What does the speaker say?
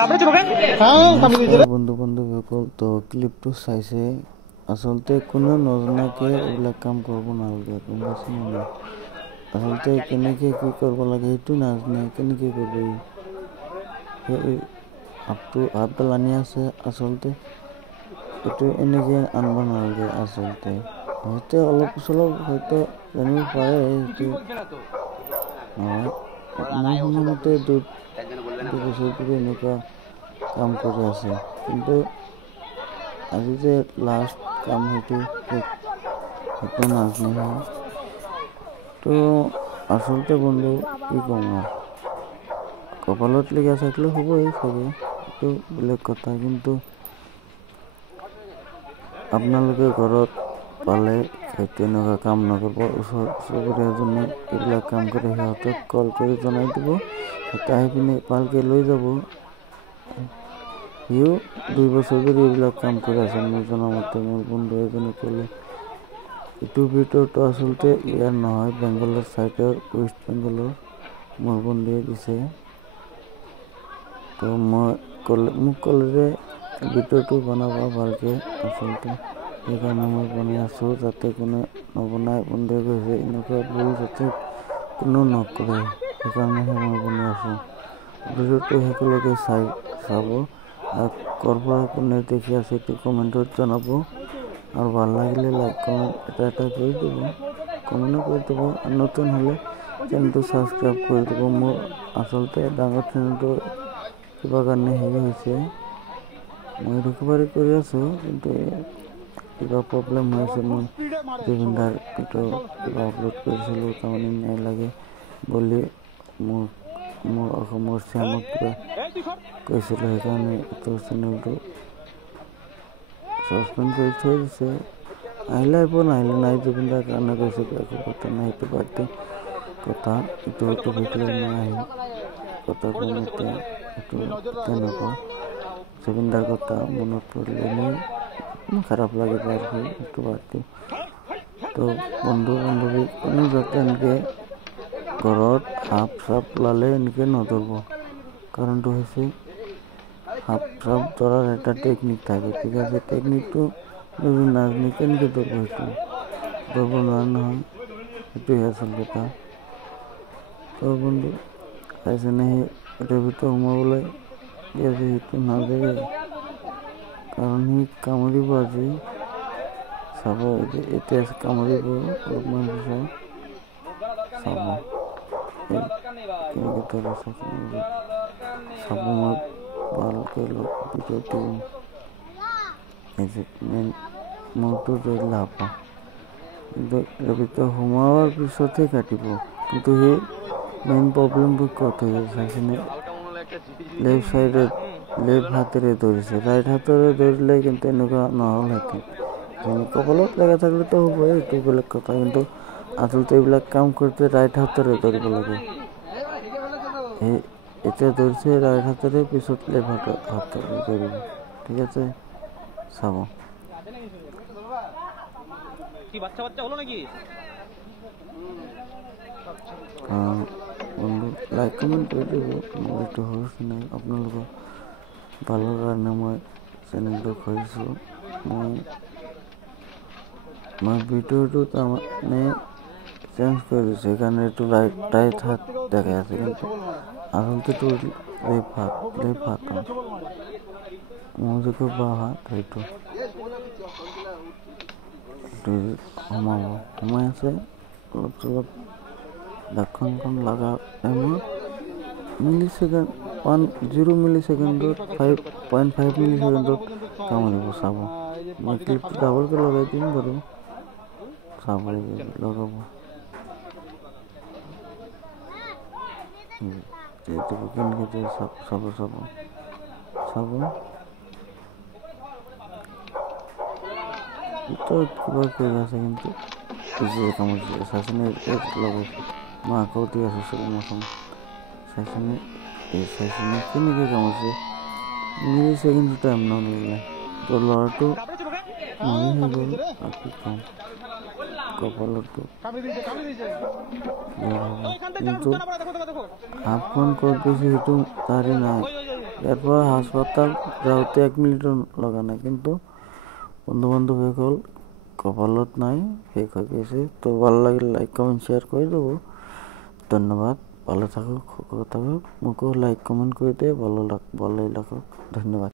বন্ধু বান্ধৱীসকল তো ক্লিপটো চাইছে আচলতে কোনো নজনাকে এইবিলাক কাম কৰিব নালাগে গম পাইছে নে আচলতে কেনেকে কি কৰিব লাগে সেইটো নাজানে কেনেকে কৰিব সেই আপডাল আনি আছে আচলতে এইটো এনেকে আনব নালাগে আচলতে হয়তো অলপ চলপ হয়তো জানিব পাৰে সেইটো মই শুনামতে দুবছৰ ধৰি এনেকুৱা কাম কৰি আছে কিন্তু আজি যে লাষ্ট কাম সেইটো নাজানে তো আচলতে বন্ধু কি কম কপালত লিখা থাকলে হ'বই চাগে এইটো বেলেগ কথা কিন্তু আপোনালোকে ঘৰত পালে হয়তো এনেকুৱা কাম নকৰিব ওচৰ চুবুৰীয়াজনে এইবিলাক কাম কৰে সিহঁতক কল কৰি জনাই দিব সিহঁতে আহি পিনে ভালকৈ লৈ যাব সিও 2 বছৰ ধৰি এইবিলাক কাম কৰি আছে মই জনামতে মোৰ বন্ধু এজনে ক'লে এইটো ভিডিঅ'টো আচলতে ইয়াৰ নহয় বেংগলৰ চাইডৰ ৱেষ্ট বেংগলৰ মোৰ বন্ধুৱে দিছে তো মোক ক'লে যে ভিডিঅ'টো বনাবা ভালকৈ আচলতে সেইকাৰণে মই বনাই আছোঁ যাতে কোনে নবনাই বন্ধুৱে কৈছে এনেকুৱা ভুল যাতে কোনো নকৰে সেইকাৰণেহে মই বনাই আছোঁ ভিডিঅ'টো সকলোকে চাব আৰু ক'ৰপৰা কোনে দেখি আছে এইটো কমেণ্টত জনাব আৰু ভাল লাগিলে লাইক কমেণ্ট এটা কৰি দিব কমেণ্ট কৰি দিব আৰু নতুন হ'লে চেনেলটো ছাবস্ক্ৰাইব কৰি দিব মোৰ আচলতে ডাঙৰ চেনেলটো কিবা কাৰণে হেৰি হৈছে মই ৰিকভাৰী কৰি আছোঁ কিন্তু কিবা প্ৰব্লেম হৈ আছে মই জুবিনদাৰ ভিডিঅ' কিবা আপলোড কৰিছিলোঁ তাৰমানে ন্যায় লাগে বুলি মোৰ অসমৰ চিএমক কিবা কৈছিলোঁ সেইকাৰণে এইটো চেনেলটো ছাছপেণ্ড কৰি থৈ দিছে আহিলে আহিব নাহিলে নাই জুবিনদাৰ কাৰণে কৈছে একো কথা নাই সেইটো বাদ কথা এইটো টপিক লৈ মই আহিম কথা ক'ম এতিয়া এইটো তেনেকুৱা জুবিনদাৰ কথা মনত পৰিলে মোৰ খাৰাপ লাগে তাৰ এইটো বাদ দিওঁ তো বন্ধু বান্ধৱী কোনো যাতে এনেকৈ ঘৰত সাপ চাপ ওলালে এনেকৈ নধৰিব কাৰণটো হৈছে সাপ চাপ ধৰাৰ এটা টেকনিক থাকে ঠিক আছে টেকনিকটো যদি নাজানে কেনেকৈ ধৰিব সেইটো ধৰিব নোৱাৰে নহয় সেইটোৱে আচল কথা তো বন্ধু চাইছেনে সেই ভিতৰত সোমাবলৈ আজি সেইটো নাযায় কাৰণ সি কামুৰিব আজি চাব এতিয়া কামুৰিব অলপমান পিছত চাব কেনেকৈ ধৰে চাব মই ভালকৈ ভিডিঅ'টো মূৰটো ধৰি লাভ কিন্তু ভিতৰত সোমোৱাৰ পিছতহে কাটিব কিন্তু সেই মেইন প্ৰব্লেমটো ক'ত হৈ চাইছেনে লেফ্ট চাইডে লেফ্ট হাতেৰে ধৰিছে ৰাইট হাতেৰে ধৰিলে কিন্তু এনেকুৱা নহ'লহেঁতেন কপালত লগা থাকিলেতো হ'বই এইটো বেলেগ কথা কিন্তু আচলতে এইবিলাক কাম কৰোঁতে ৰাইট হাতেৰে ধৰিব লাগে সেই এতিয়া ধৰিছে ৰাইট হাতেৰে পিছত লেফ্ট হাতেৰে ধৰিব ঠিক আছে চাব বন্ধু লাইক কমেণ্ট কৰি দিব মোৰ এইটো হৈছে নাই আপোনালোকৰ ভালৰ কাৰণে মই চেনেলটো খুলিছোঁ মই ভিডিঅ'টো তাৰমানে চেঞ্জ কৰি দিছোঁ সেইকাৰণে এইটো ৰাইট হাত দেখাই আছে কিন্তু আচলতেতো লেফ্ট হাত মোৰ যিটো বাওঁ হাত সেইটো সোমাই আছে অলপ চলপ দাঁতখন লগা টাইমত0 মিলি ছেকেণ্ডত 5.5 মিলি ছেকেণ্ডত কামুৰিব চাব মই ক্লিপটো ডাবলকৈ লগাই দিম বাৰু চাব লগাব কেনেকৈ চাব ভিতৰত কিবা কৰি আছে কিন্তু কামুৰিছে চাইছেনে লগাইছোঁ মই আকৌ দি আছোঁ চকুমখন চাইছেনে কেনেকৈ কামুৰিছে মিলি ছেকেণ্ডটো টাইম নল'লে তো ল'ৰাটো মৰি হৈ গ'ল আৰু কি ক'ম কপালতো কিন্তু হাফখন ক'ত গৈছে সেইটো তাৰে নাই ইয়াৰ পৰা হাস্পতাল যাওঁতে 1 মিনিটো লগা নাই, কিন্তু বন্ধু বান্ধৱ শেষ হ'ল, কপালত নাই, শেষ হৈ গৈছে। তো ভাল লাগিলে লাইক কমেণ্ট শ্বেয়াৰ কৰি দিব। ধন্যবাদ, ভালো থাকুক, সুখত থাকুক। মোকো লাইক কমেণ্ট কৰি দিয়ে, ভালো লাগক, ধন্যবাদ।